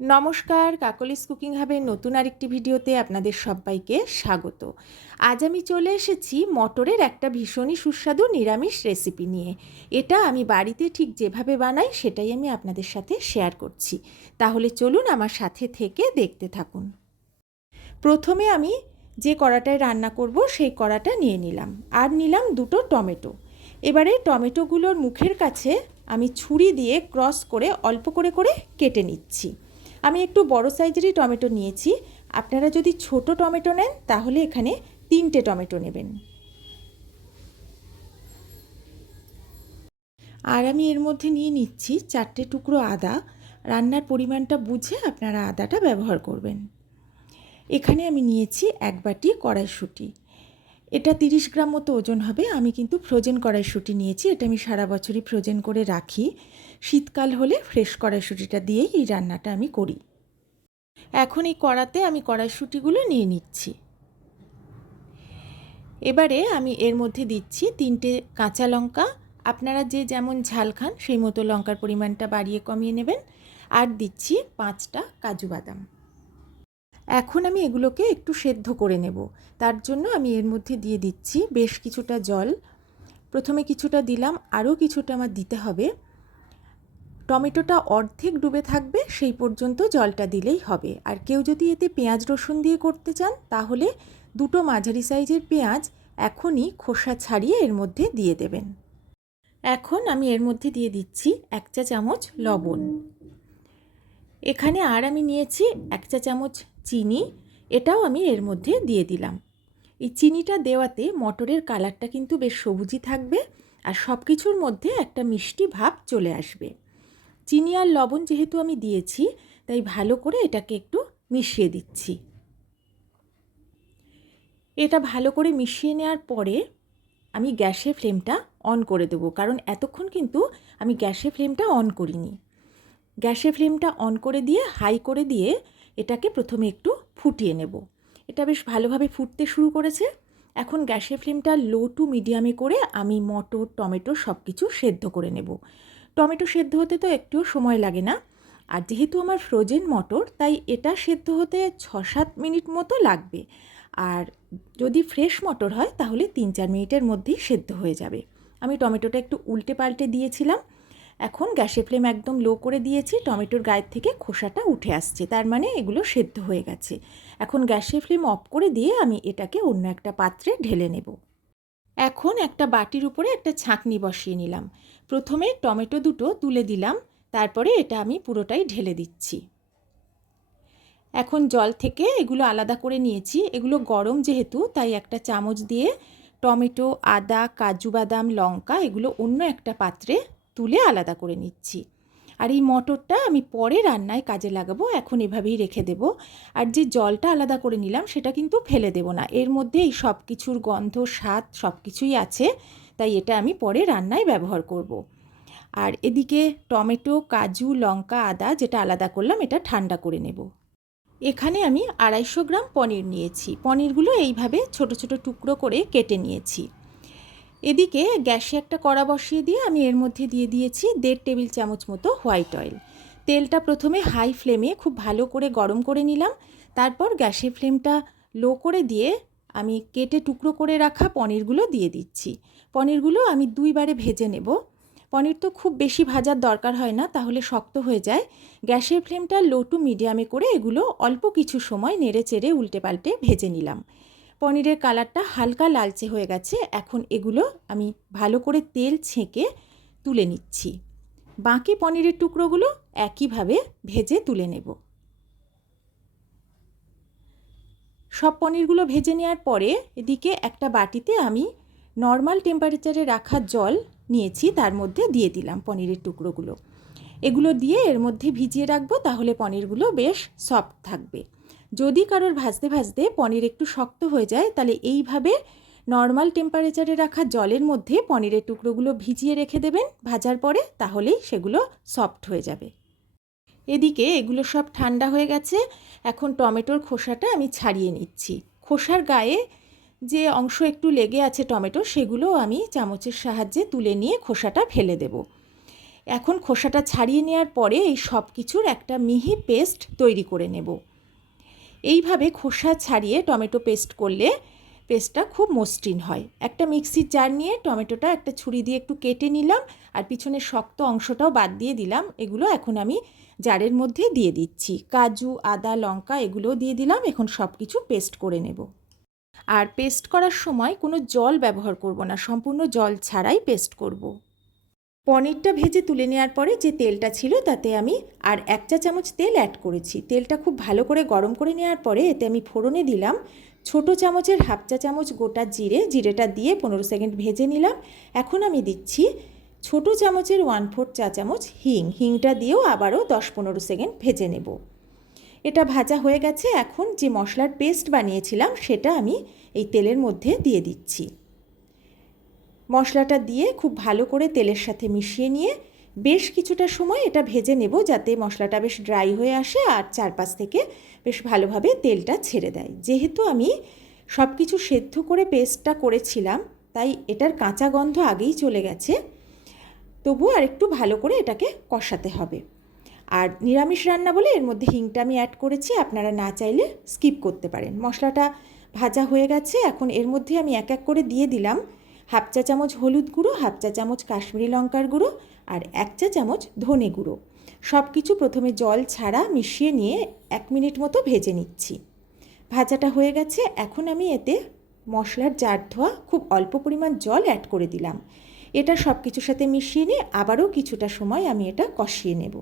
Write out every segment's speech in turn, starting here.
নমস্কার, কাকলিস কুকিং হাবের নতুন আরেকটি ভিডিওতে আপনাদের সবাইকে স্বাগত। আজ আমি চলে এসেছি মটরের একটা ভীষণই সুস্বাদু নিরামিষ রেসিপি নিয়ে। এটা আমি বাড়িতে ঠিক যেভাবে বানাই সেটাই আমি আপনাদের সাথে শেয়ার করছি। তাহলে চলুন আমার সাথে থেকে দেখতে থাকুন। প্রথমে আমি যে কড়াটায় রান্না করব সেই কড়াটা নিয়ে নিলাম। আর নিলাম দুটো টমেটো। এবারে টমেটোগুলোর মুখের কাছে আমি ছুরি দিয়ে ক্রস করে অল্প করে করে কেটে নিচ্ছি। আমি একটু বড় সাইজেরই টমেটো নিয়েছি। আপনারা যদি ছোট টমেটো নেন, তাহলে এখানে তিনটে টমেটো নেবেন। আর আমি এর মধ্যে নিয়ে নিচ্ছি চারটে টুকরো আদা। রান্নার পরিমাণটা বুঝে আপনারা আদাটা ব্যবহার করবেন। এখানে আমি নিয়েছি এক বাটি কড়াইশুঁটি। এটা তিরিশ গ্রাম মতো ওজন হবে। আমি কিন্তু ফ্রোজেন কড়াইশুঁটি নিয়েছি। এটা আমি সারা বছরই ফ্রোজেন করে রাখি। শীতকাল হলে ফ্রেশ কড়াইশুঁটিটা দিয়েই এই রান্নাটা আমি করি। এখন এই কড়াতে আমি কড়াইশুঁটিগুলো নিয়ে নিচ্ছি। এবারে আমি এর মধ্যে দিচ্ছি তিনটে কাঁচা লঙ্কা। আপনারা যে যেমন ঝাল খান, সেই মতো লঙ্কার পরিমাণটা বাড়িয়ে কমিয়ে নেবেন। আর দিচ্ছি পাঁচটা কাজু বাদাম। এখন আমি এগুলোকে একটু সেদ্ধ করে নেব। তার জন্য আমি এর মধ্যে দিয়ে দিচ্ছি বেশ কিছুটা জল। প্রথমে কিছুটা দিলাম, আরও কিছুটা আমার দিতে হবে। টমেটোটা অর্ধেক ডুবে থাকবে, সেই পর্যন্ত জলটা দিলেই হবে। আর কেউ যদি এতে পেঁয়াজ রসুন দিয়ে করতে চান, তাহলে দুটো মাঝারি সাইজের পেঁয়াজ এখনই খোসা ছাড়িয়ে এর মধ্যে দিয়ে দেবেন। এখন আমি এর মধ্যে দিয়ে দিচ্ছি এক চা চামচ লবণ। এখানে আর আমি নিয়েছি এক চা চামচ চিনি, এটাও আমি এর মধ্যে দিয়ে দিলাম। এই চিনিটা দেওয়াতে মটরের কালারটা কিন্তু বেশ সবুজই থাকবে, আর সব কিছুর মধ্যে একটা মিষ্টি ভাব চলে আসবে। চিনি আর লবণ যেহেতু আমি দিয়েছি, তাই ভালো করে এটাকে একটু মিশিয়ে দিচ্ছি। এটা ভালো করে মিশিয়ে নেওয়ার পরে আমি গ্যাসের ফ্লেমটা অন করে দেবো, কারণ এতক্ষণ কিন্তু আমি গ্যাসের ফ্লেমটা অন করিনি। গ্যাসের ফ্লেমটা অন করে দিয়ে, হাই করে দিয়ে এটাকে প্রথমে একটু ফুটিয়ে নেব। এটা বেশ ভালোভাবে ফুটতে শুরু করেছে। এখন গ্যাসের ফ্লেমটা লো টু মিডিয়ামে করে আমি মটর, টমেটো সব কিছু সেদ্ধ করে নেব। টমেটো সেদ্ধ হতে তো একটুও সময় লাগে না। আর যেহেতু আমার ফ্রোজেন মটর, তাই এটা সেদ্ধ হতে ছ সাত মিনিট মতো লাগবে। আর যদি ফ্রেশ মটর হয়, তাহলে তিন চার মিনিটের মধ্যেই সেদ্ধ হয়ে যাবে। আমি টমেটোটা একটু উল্টে পাল্টে দিয়েছিলাম। এখন গ্যাসের ফ্লেম একদম লো করে দিয়েছি, টমেটোর গায়ের থেকে খোসাটা উঠে আসছে। তার মানে এগুলো সেদ্ধ হয়ে গেছে। এখন গ্যাসের ফ্লেম অফ করে দিয়ে আমি এটাকে অন্য একটা পাত্রে ঢেলে নেব। এখন একটা বাটির উপরে একটা ছাঁকনি বসিয়ে নিলাম। প্রথমে টমেটো দুটো তুলে দিলাম, তারপরে এটা আমি পুরোটাই ঢেলে দিচ্ছি। এখন জল থেকে এগুলো আলাদা করে নিয়েছি। এগুলো গরম যেহেতু, তাই একটা চামচ দিয়ে টমেটো, আদা, কাজু বাদাম, লঙ্কা এগুলো অন্য একটা পাত্রে তুলে আলাদা করে নিচ্ছি। আর এই মটরটা আমি পরে রান্নায় কাজে লাগাবো, এখন এভাবেই রেখে দেব। আর যে জলটা আলাদা করে নিলাম, সেটা কিন্তু ফেলে দেব না। এর মধ্যে এই সব কিছুর গন্ধ, স্বাদ সব কিছুই আছে, তাই এটা আমি পরে রান্নায় ব্যবহার করব। আর এদিকে টমেটো, কাজু, লঙ্কা, আদা যেটা আলাদা করলাম, এটা ঠান্ডা করে নেব। এখানে আমি আড়াইশো গ্রাম পনির নিয়েছি। পনিরগুলো এইভাবে ছোট ছোট টুকরো করে কেটে নিয়েছি। এদিকে গ্যাসে একটা কড়া বসিয়ে দিয়ে আমি এর মধ্যে দিয়ে দিয়েছি দেড় টেবিল চামচ মতো হোয়াইট অয়েল। তেলটা প্রথমে হাই ফ্লেমে খুব ভালো করে গরম করে নিলাম। তারপর গ্যাসের ফ্লেমটা লো করে দিয়ে আমি কেটে টুকরো করে রাখা পনিরগুলো দিয়ে দিচ্ছি। পনিরগুলো আমি দুইবারে ভেজে নেব। পনির তো খুব বেশি ভাজার দরকার হয় না, তাহলে শক্ত হয়ে যায়। গ্যাসের ফ্লেমটা লো টু মিডিয়ামে করে এগুলো অল্প কিছু সময় নেড়ে চেড়ে উল্টে পাল্টে ভেজে নিলাম। পনিরের কালারটা হালকা লালচে হয়ে গেছে। এখন এগুলো আমি ভালো করে তেল ছেঁকে তুলে নিচ্ছি। বাকি পনিরের টুকরোগুলো একইভাবে ভেজে তুলে নেব। সব পনিরগুলো ভেজে নেওয়ার পরে এদিকে একটা বাটিতে আমি নর্মাল টেম্পারেচারে রাখা জল নিয়েছি, তার মধ্যে দিয়ে দিলাম পনিরের টুকরোগুলো। এগুলো দিয়ে এর মধ্যে ভিজিয়ে রাখব, তাহলে পনিরগুলো বেশ সফট থাকবে। যদি কারোর ভাজতে ভাজতে পনির একটু শক্ত হয়ে যায়, তাহলে এইভাবে নর্মাল টেম্পারেচারে রাখা জলের মধ্যে পনিরের টুকরোগুলো ভিজিয়ে রেখে দেবেন। ভাজার পরে তাহলেই সেগুলো সফট হয়ে যাবে। এদিকে এগুলো সব ঠান্ডা হয়ে গেছে। এখন টমেটোর খোসাটা আমি ছাড়িয়ে নিচ্ছি। খোসার গায়ে যে অংশ একটু লেগে আছে টমেটো, সেগুলো আমি চামচের সাহায্যে তুলে নিয়ে খোসাটা ফেলে দেব। এখন খোসাটা ছাড়িয়ে নেওয়ার পরে এই সব কিছুর একটা মিহি পেস্ট তৈরি করে নেব। এইভাবে খোসা ছাড়িয়ে টমেটো পেস্ট করলে পেস্টটা খুব মসৃণ হয়। একটা মিক্সির জার নিয়ে টমেটোটা একটা ছুরি দিয়ে একটু কেটে নিলাম আর পিছনের শক্ত অংশটাও বাদ দিয়ে দিলাম। এগুলো এখন আমি জারের মধ্যে দিয়ে দিচ্ছি। কাজু, আদা, লঙ্কা এগুলোও দিয়ে দিলাম। এখন সব কিছু পেস্ট করে নেব। আর পেস্ট করার সময় কোনো জল ব্যবহার করব না। সম্পূর্ণ জল ছাড়াই পেস্ট করব। পনিরটা ভেজে তুলে নেওয়ার পরে যে তেলটা ছিল তাতে আমি আর এক চা চামচ তেল অ্যাড করেছি। তেলটা খুব ভালো করে গরম করে নেওয়ার পরে এতে আমি ফোড়নে দিলাম ছোট চামচের হাফ চা চামচ গোটা জিরে, জিরেটা দিয়ে পনেরো সেকেন্ড ভেজে নিলাম। এখন আমি দিচ্ছি ছোট চামচের ওয়ান ফোর চা চামচ হিং। হিংটা দিয়েও আবারও দশ পনেরো সেকেন্ড ভেজে নেব। এটা ভাজা হয়ে গেছে। এখন যে মশলার পেস্ট বানিয়েছিলাম সেটা আমি এই তেলের মধ্যে দিয়ে দিচ্ছি। মশলাটা দিয়ে খুব ভালো করে তেলের সাথে মিশিয়ে নিয়ে বেশ কিছুটা সময় এটা ভেজে নেব যাতে মশলাটা বেশ ড্রাই হয়ে আসে আর চারপাশ থেকে বেশ ভালোভাবে তেলটা ছেড়ে দেয়। যেহেতু আমি সব কিছু সেদ্ধ করে পেস্টটা করেছিলাম, তাই এটার কাঁচা গন্ধ আগেই চলে গেছে। তবু আর একটু ভালো করে এটাকে কষাতে হবে। আর নিরামিষ রান্না বলে এর মধ্যে হিংটা আমি অ্যাড করেছি, আপনারা না চাইলে স্কিপ করতে পারেন। মশলাটা ভাজা হয়ে গেছে, এখন এর মধ্যে আমি এক এক করে দিয়ে দিলাম। হাফ চা চামচ হলুদ গুঁড়ো, হাফ চা চামচ কাশ্মীরি লঙ্কার গুঁড়ো আর এক চা চামচ ধনে গুঁড়ো। সব কিছু প্রথমে জল ছাড়া মিশিয়ে নিয়ে এক মিনিট মতো ভেজে নিচ্ছি। ভাজাটা হয়ে গেছে। এখন আমি এতে মশলার জার ধোয়া খুব অল্প পরিমাণ জল অ্যাড করে দিলাম। এটা সব কিছুর সাথে মিশিয়ে নিয়ে আবারও কিছুটা সময় আমি এটা কষিয়ে নেব।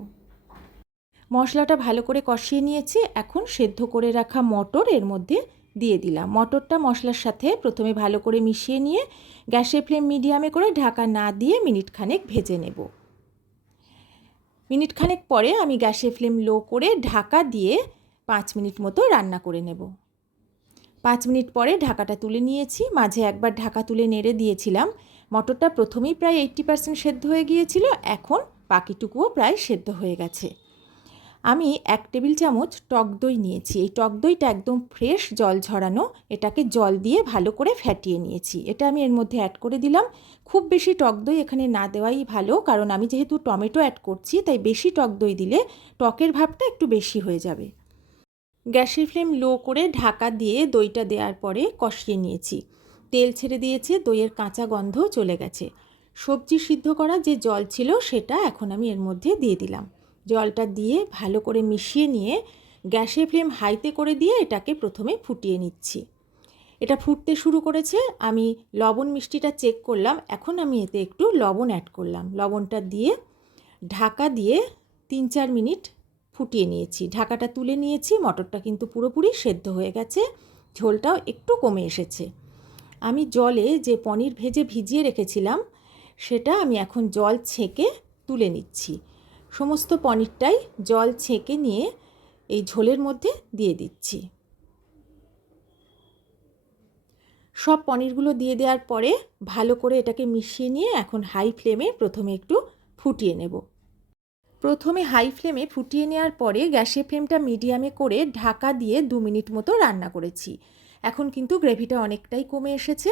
মশলাটা ভালো করে কষিয়ে নিয়েছি। এখন সেদ্ধ করে রাখা মটর এর মধ্যে দিয়ে দিলাম। মটরটা মশলার সাথে প্রথমে ভালো করে মিশিয়ে নিয়ে গ্যাসের ফ্লেম মিডিয়ামে করে ঢাকা না দিয়ে মিনিট খানেক ভেজে নেব। মিনিট খানেক পরে আমি গ্যাসের ফ্লেম লো করে ঢাকা দিয়ে পাঁচ মিনিট মতো রান্না করে নেব। পাঁচ মিনিট পরে ঢাকাটা তুলে নিয়েছি। মাঝে একবার ঢাকা তুলে নেড়ে দিয়েছিলাম। মটরটা প্রথমেই প্রায় এইট্টি পার্সেন্ট সেদ্ধ হয়ে গিয়েছিল। এখন বাকিটুকুও প্রায় সেদ্ধ হয়ে গেছে। আমি এক টেবিল চামচ টক দই নিয়েছি। এই টক দইটা একদম ফ্রেশ জল ঝরানো, এটাকে জল দিয়ে ভালো করে ফ্যাটিয়ে নিয়েছি। এটা আমি এর মধ্যে অ্যাড করে দিলাম। খুব বেশি টক দই এখানে না দেওয়াই ভালো, কারণ আমি যেহেতু টমেটো অ্যাড করছি, তাই বেশি টক দই দিলে টকের ভাবটা একটু বেশি হয়ে যাবে। গ্যাসের ফ্লেম লো করে ঢাকা দিয়ে দইটা দেওয়ার পরে কষিয়ে নিয়েছি। তেল ছেড়ে দিয়েছে, দইয়ের কাঁচা গন্ধ চলে গেছে। সবজি সিদ্ধ করা যে জল ছিল, সেটা এখন আমি এর মধ্যে দিয়ে দিলাম। জলটা দিয়ে ভালো করে মিশিয়ে নিয়ে গ্যাসের ফ্লেম হাইতে করে দিয়ে এটাকে প্রথমে ফুটিয়ে নিচ্ছি। এটা ফুটতে শুরু করেছে, আমি লবণ মিষ্টিটা চেক করলাম, এখন আমি এতে একটু লবণ অ্যাড করলাম। লবণটা দিয়ে ঢাকা দিয়ে তিন চার মিনিট ফুটিয়ে নিয়েছি। ঢাকাটা তুলে নিয়েছি, মটরটা কিন্তু পুরোপুরি সেদ্ধ হয়ে গেছে, ঝোলটাও একটু কমে এসেছে। আমি জলে যে পনির ভেজে ভিজিয়ে রেখেছিলাম, সেটা আমি এখন জল ছেঁকে তুলে নিচ্ছি। সমস্ত পনিরটাই জল ছেঁকে নিয়ে এই ঝোলের মধ্যে দিয়ে দিচ্ছি। সব পনিরগুলো দিয়ে দেওয়ার পরে ভালো করে এটাকে মিশিয়ে নিয়ে এখন হাই ফ্লেমে প্রথমে একটু ফুটিয়ে নেব। প্রথমে হাই ফ্লেমে ফুটিয়ে নেওয়ার পরে গ্যাসের ফ্লেমটা মিডিয়ামে করে ঢাকা দিয়ে দু মিনিট মতো রান্না করেছি। এখন কিন্তু গ্রেভিটা অনেকটাই কমে এসেছে।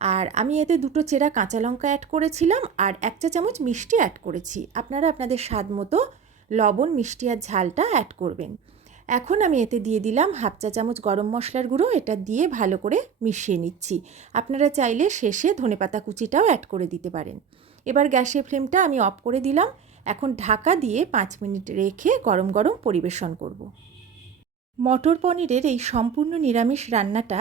আর আমি এতে দুটো চেরা কাঁচা লঙ্কা অ্যাড করেছিলাম আর এক চা চামচ মিষ্টি অ্যাড করেছি। আপনারা আপনাদের স্বাদ মতো লবণ, মিষ্টি আর ঝালটা অ্যাড করবেন। এখন আমি এতে দিয়ে দিলাম হাফ চা চামচ গরম মশলার গুঁড়ো, এটা দিয়ে ভালো করে মিশিয়ে নিচ্ছি। আপনারা চাইলে শেষে ধনেপাতা কুচিটাও অ্যাড করে দিতে পারেন। এবার গ্যাসের ফ্লেমটা আমি অফ করে দিলাম। এখন ঢাকা দিয়ে পাঁচ মিনিট রেখে গরম গরম পরিবেশন করব। মটর পনিরের এই সম্পূর্ণ নিরামিষ রান্নাটা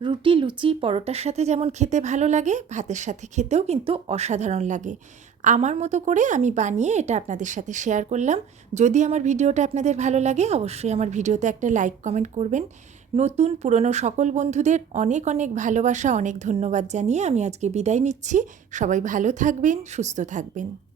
রুটি, লুচি, পরোটার সাথে যেমন খেতে ভালো লাগে, ভাতের সাথে খেতেও কিন্তু অসাধারণ লাগে। আমার মতো করে আমি বানিয়ে এটা আপনাদের সাথে শেয়ার করলাম। যদি আমার ভিডিওটা আপনাদের ভালো লাগে, অবশ্যই আমার ভিডিওতে একটা লাইক কমেন্ট করবেন। নতুন, পুরনো সকল বন্ধুদের অনেক অনেক ভালোবাসা, অনেক ধন্যবাদ জানিয়ে আমি আজকে বিদায় নিচ্ছি। সবাই ভালো থাকবেন, সুস্থ থাকবেন।